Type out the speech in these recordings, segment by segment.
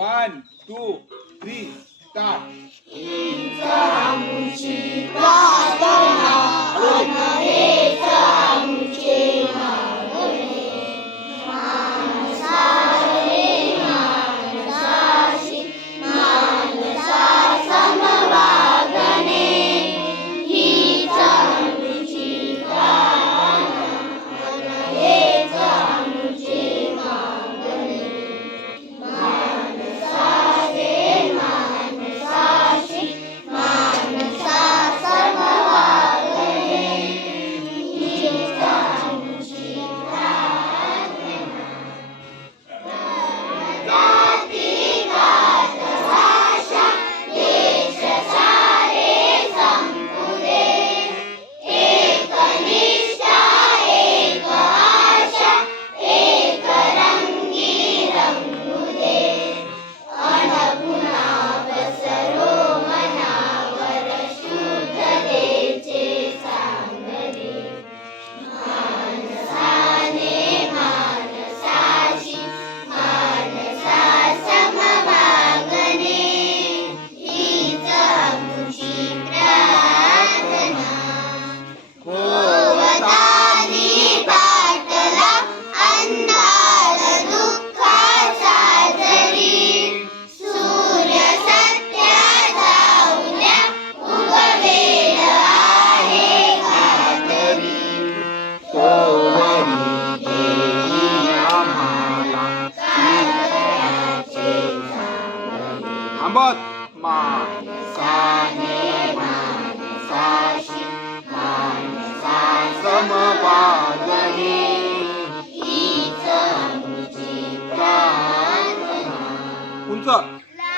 1 2 3 start. थांबत. माणसाने माणसाशी माणसा समवागणे हीच आमची प्रार्थना. उंच.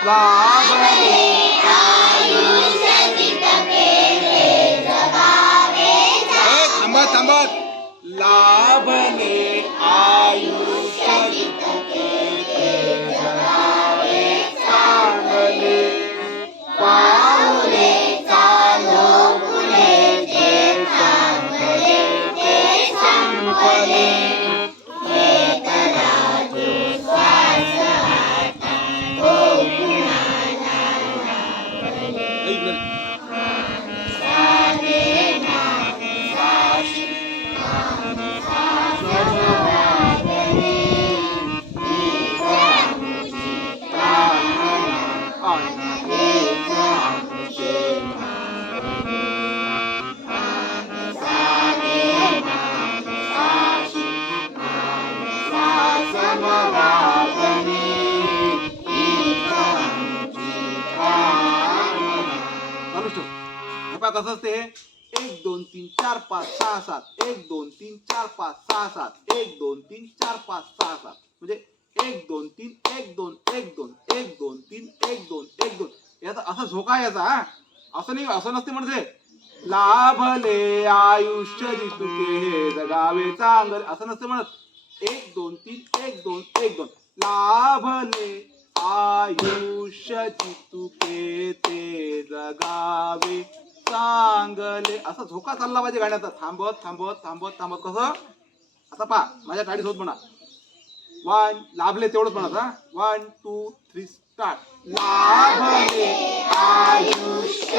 लाभले आयुष्य जितके ते जगावे. थांबत थांबत. लाभले आयुष्य जितके ते जगावे चांगले. पाऊले चालो पुढे जे चांगले ते संपले. हे करा जो श्वास आता तो कुणाला लाभले. माणसाने माणसाशी माणसा समवागणे हीच आमची प्रार्थना. हेच आमचे मागणे. माणसाने माणसाशी माणसा समवागणे हीच आमची प्रार्थना. चालू ठेव. हे पहा तसंच ते 1 2 3 4 5 6 7 1 2 3 4 5 6 7 1 2 3 4 5 6 7 म्हणजे 1 2 3 1 2 1 2 1 2 3 1 2 1 2. याचा असा झोका याचा. असं नाही, असं नसते म्हणजे. लाभले आयुष्य जितके हे जगावे चांगले असं नसते म्हणत. 1 2 3 1 2 1 2. लाभले आयुष्य जितके ते जगावे चांगले असा झोका चालला पाहिजे गाण्याचा. थांबत थांबत थांबत थांबत. कसं आता पहा माझ्या गाडी सोबत म्हणा. 1 लाभले तेवढंच म्हणा. 1 2 3 स्टार्ट. लाभले आयुष्य.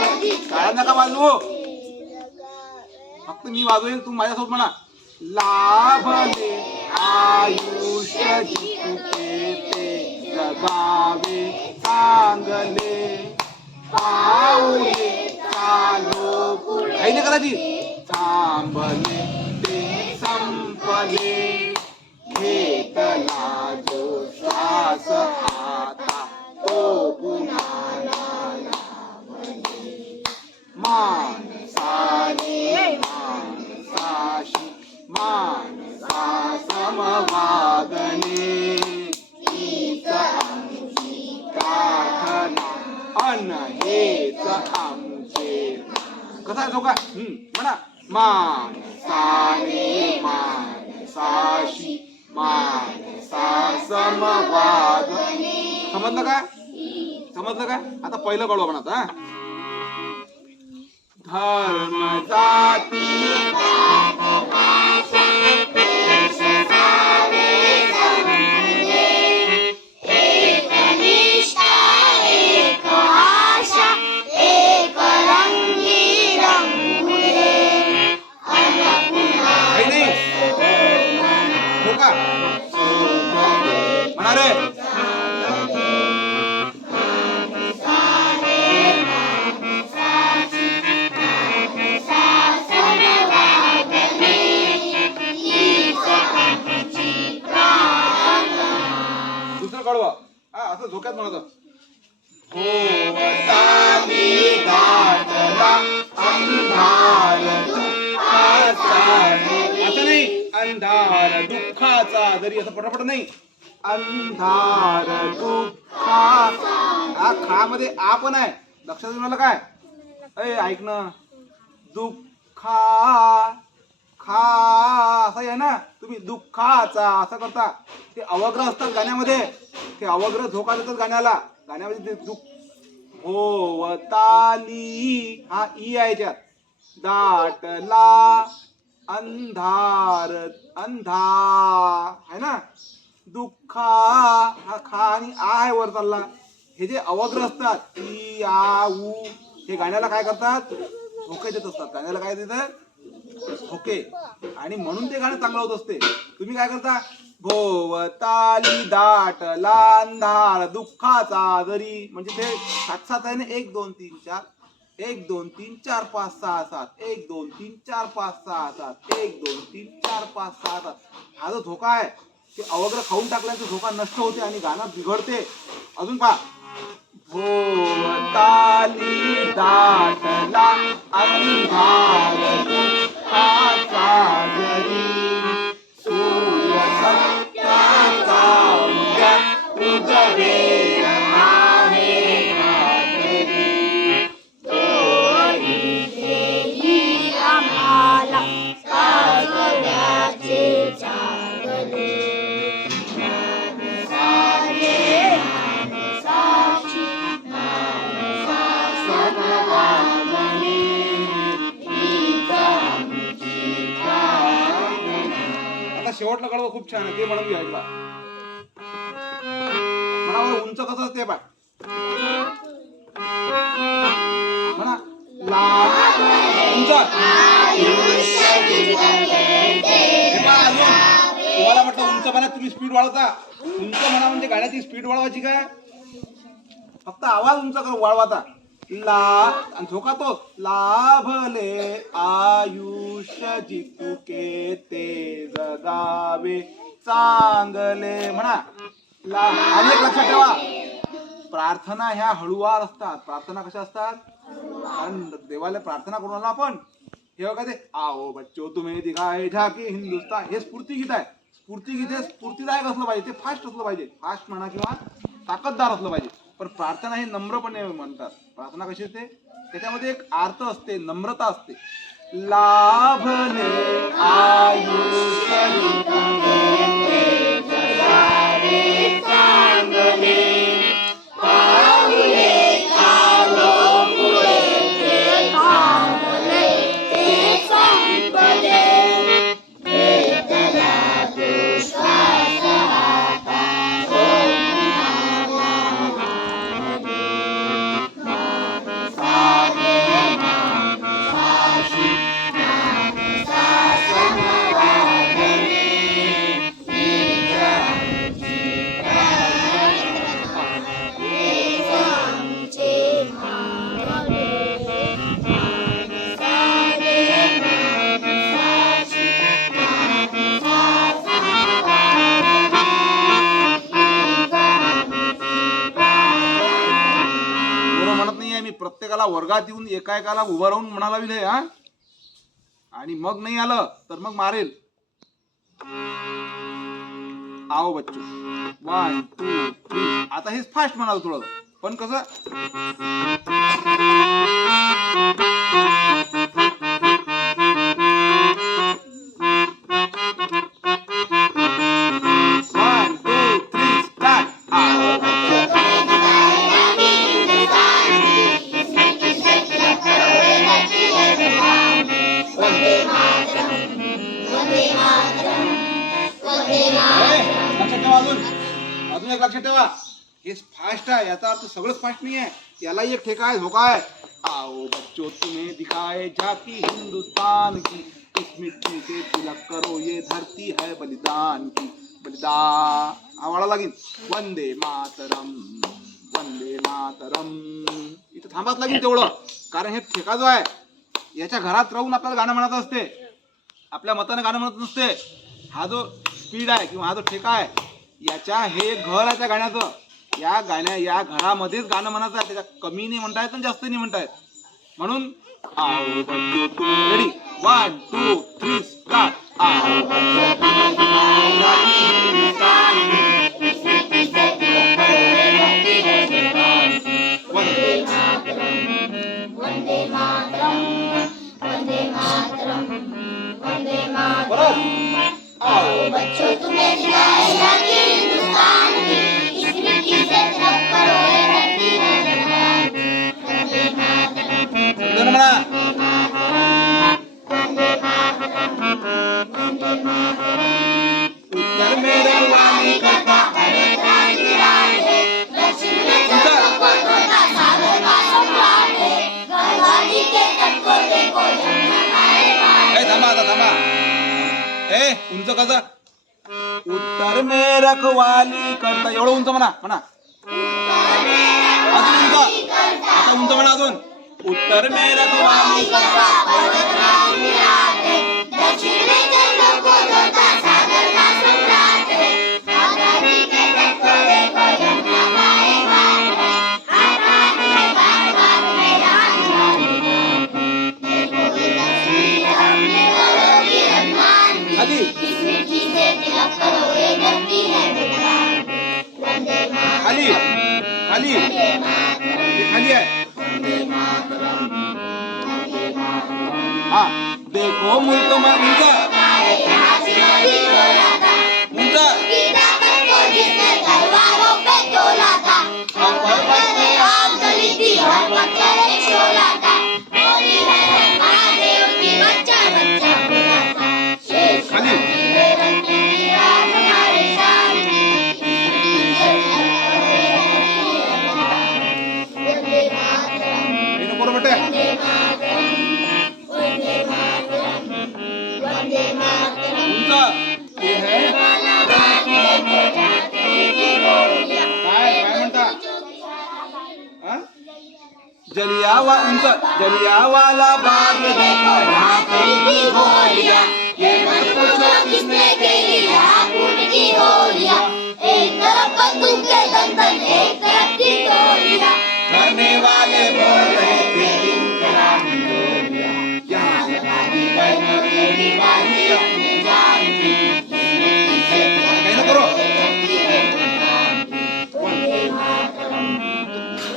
काय नका वाजवू, फक्त मी वाजवेल, तू माझ्यासोबत म्हणा. लाभले आयुष्य जितके ते जगावे चांगले. पाऊले चालो पुढे काही नाही करायची. थांबले ते संपले. घेतला जो श्वास आता तो कुणाला लाभले. माणसाने माणसाशी माणसा समवागणे हीच आमची प्रार्थना. अन हेच आमचे. कसा आहे झोका म्हणा. माणसाने माणसाशी माणसा समवागणे. समजलं का? समजलं का? आता पहिलं कळवा म्हणा. धर्म जाती एक वाढवा. हा असं झोक्यात म्हणायचं. भोवताली दाटला अंधार दुःखाचा, असं नाही अंधार दुःखाचा जरी, असं पटापट नाही. अंधार दुःखाचा, हा खा मध्ये आ पण आहे, लक्षात येऊन आलं काय? ऐक ना, दुःखा खा असं आहे ना, तुम्ही दुःखाचा असं करता. ते अवग्र असतात गाण्यामध्ये, ते अवग्र धोका देतात गाण्याला. गाण्यामध्ये ते दुःख. भोवताली हा ई आहे याच्यात. दाटला अंधार, अंधार आहे ना. दुःखा हा खा आणि आ आहे वर चालला. हे जे अवग्र असतात ई आ उ, हे गाण्याला काय करतात? धोके देत असतात. गाण्याला काय देतात? ओके. आणि म्हणून ते गाणं चांगलं होत असते. तुम्ही काय करता? भोवताली दाटला अंधार दुःखाचा जरी, म्हणजे ते सात सात आहे ना. 1 2 3 4, 1 2 3 4 5 6 7, 1 2 3 4 5 6 7, 1 2 3 4 5 6 7. हा जो धोका आहे ते अवग्र खाऊन टाकल्याचा धोका नष्ट होते आणि गाणं बिघडते. अजून पहा. भोवताली दाटला अंधार दुःखाचा जरी, सूर्य सत्याचा उद्या उगवेल आहे रात्री. तोरी देही आम्हाला काजळ्याचे चांदणे, मानसारे मानसाची मानसा समभागणे, हीच आमची प्रार्थना. आता शेवटला कडवं खूप छान आहे, ते म्हणून घ्या ऐकला. म्हणावर उंच कसं असते पाय म्हणा. ला उंच. तुम्हाला म्हटलं उंच म्हणा, तुम्ही स्पीड वाढवता. उंच म्हणा म्हणजे गाण्याची स्पीड वाढवायची काय, फक्त आवाज उंच वाढवायचा. ला आणि झोका तो. लाभले आयुष्य जितुके ते जगावे चांगले म्हणा. ला. आणि एक लक्षात ठेवा, प्रार्थना ह्या हळूवार असतात. प्रार्थना कशा असतात? कारण देवाला प्रार्थना करून आलो आपण. हे बघा ते आओ बच्चो तुम्ही दिखाए झाकी हिंदुस्तान, हे स्फूर्तिगीत आहे. स्फूर्तिगीत हे स्फूर्तिदायक असलं पाहिजे, ते फास्ट असलं पाहिजे. फास्ट म्हणा किंवा ताकददार असलं पाहिजे. पण प्रार्थना हे नम्रपणे म्हणतात. प्रार्थना कशी असते? त्याच्यामध्ये एक अर्थ असते, नम्रता असते. लाभले आयुष्य जितुके जगावे चांगले, पाऊले चालो पुढे ते थांबले ते संपले, घेतला तो श्वास आता सोडून आला मानसाने मानसाशी मानसा समभागणे, हीच आमची प्रार्थना, हेच आमचे मागणे. मानसाने मानसाशी मानसा समभागणे, हीच आमची प्रार्थना. एवढं म्हणत नाहीये मी. प्रत्येकाला वर्गात येऊन एका एकाला उभं राहून म्हणायला विलय हा. आणि मग नाही आलं तर मग मारेल. आओ बच्चो 1 2 3. आता हे फास्ट म्हणाल थोडं, पण कसं? One, two, three, start. आओ बच्चो वंदे मातरम, वंदे मातरम, वंदे मातरम. लक्षात ठेवा. अजून एक लक्षात ठेवा, हे फास्ट आहे याचा अर्थ सगळंच फास्ट नाही आहे. याला एक ठेका आहे, धोका आहे. आओ बच्चो तुम्हें दिखाए झाकी हिंदुस्तान की, इस मिट्टी से तिलक करो ये धरती है बलिदान की. बलिदान हा वाढा लागेल. वंदे मातरम, वंदे मातरम. इथं थांबाच लागेल तेवढं, कारण हे ठेका जो आहे याच्या घरात राहून आपल्याला गाणं म्हणत असते, आपल्या मताने गाणं म्हणत नसते. हा जो स्पीड आहे किंवा हा जो ठेका आहे याच्या हे घर आहे त्या गाण्याचं. या घरामध्येच गाणं म्हणायचं आहे. त्याच्या कमी नाही म्हणता येत आणि जास्त नाही म्हणता येत. म्हणून आओ बच्चों तुम रेडी 1 2 3 स्टार्ट. आओ बच्चों तुम्हें सिखाए जाती हिंदुस्तान की, इस मिट्टी से तिलक करो ये धरती है हिंदुस्तान की. वंदे वंदे मातरम वंदे मातरम वंदे मातरम. परत आओ बच्चों तुम्हें सिखाए जाती हिंदुस्तान की, इस मिट्टी से तिलक करो ये धरती है हिंदुस्तान की. वंदे मातरम समजून म्हणा. वंदे मातरम वंदे मातरम. उत्तर में रखवाली करता भारत राज्य विराट है, दक्षिण में जंगलों को तोड़ता सागर का सम्राट है. गंगाजी के तट को देखो जमुना माए घाट. ए थांबा आता थांबा. ए उंच कसं. उत्तर में रखवाली करता एवढं उंच म्हणा म्हणा. अजून उंच. आता उंच म्हणा अजून. उत्तर में रखवाली करता भारत राज्य विराट है, दक्षिण में जंगलों को तोड़ता सागर का सम्राट है. गंगाजी के तट को देखो जमुना माए घाट है. हर रात में बार में याद देखो ये तस्वीर हमने घरों की रखवाली की. खाली इस मिट्टी से तिलक करो ये धरती है हिंदुस्तान की. वंदे मातरम खाली खाली वंदे मातरम हे खाली आहे. वंदे मातरम वंदे मातरम. हा देखो मुल्क में उंच हमारे झांसी नदी डोला था, उंच. की ताकत को जिसने तलवारों पे तोला था. हर पर्वत में आग जली थी, हर पत्थर एक शोला था. बोली है महादेव की बच्चा बच्चा बोला था. शेष खाली नीले रंग की दीवार हमारे शान की. वंदे मातरम हे नको रे बेटे. वंदे मातरम वंदे मातरम वंदे मातरम. उंच हे है काय काय म्हणता. हा? जलियावा उंच जलियावाला बाग देखो यहाँ करी थी गोलियां, ये मत पूछो किसने खेली यहाँ खून की होलियां. एक तरफ बंदूक के दंदन, एक तरफ थी गोलियां. करने वाले बोल रहे थे इनकलाब की गोलियां. यहाँ जवानी बहनों ने निभाई अपनी जान की. इस मिट्टी से काही नको करू. धरती है हिंदुस्तान की. वंदे मातरम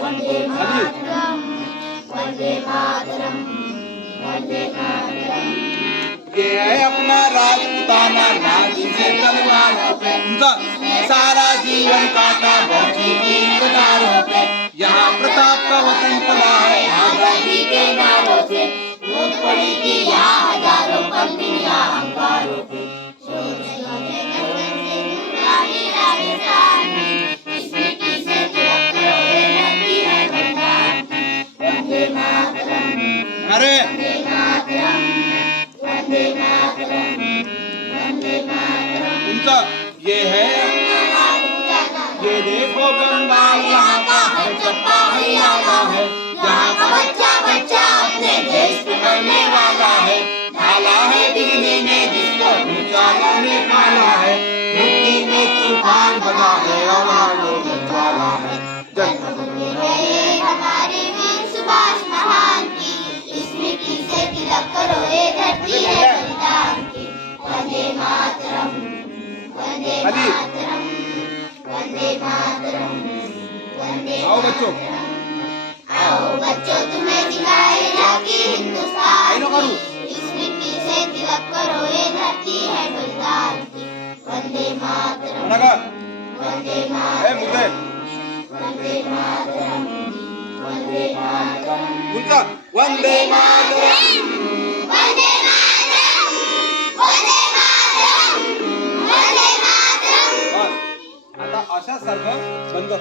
वंदे मातरम वंदे मातरम वंदे मातरम. ये है अपना राजपुताना राज से तलवारों पे. उंच सारा जीवन काटा बची की किनारों पे. यहाँ प्रताप का वतन पला है आजादी के नारों से लूट पड़ी थी यहाँ हजारों पलटियां अंगारों पे. रानी राजस्थान की, इस मिट्टी से तिलक करो ये धरती है हिंदुस्तान की. वंदे मातरम अरे वंदे मातरम वंदे मातरम वंदे मातरम. उंच ये है ये देखो बंगाल यहाँ का हर चप्पा हरियाणा है. यहाँ का बच्चा बच्चा अपने देश पे मरने वाला है. ढाला है बिजली ने जिसको ऊंचाइयों ने पाला है. मिट्टी में तूफान बना है और आलों में ज्वाला है. जन्मभूमि है ये हमारे वीर सुभाष महान की. इस मिट्टी से तिलक करो ये धरती है बलिदान की. वंदे मातरम वंदे खाली. मातरम वंदे मातरम वंदे आओ बच्चों. आओ बच्चों तुम्हें सिखाए जाती काही हिंदुस्तान नको करू. की. इस मिट्टी से तिलक करो ये धरती है बलिदान की. वंदे मातरम म्हणा का वंदे ए मातरम मुद्दे वंदे मातरम वंदे मातरम उंच वंदे मातरम. वंदे मातरम वंदे मातरम वंदे मातरम. बस आता अशाच सारखं बंद.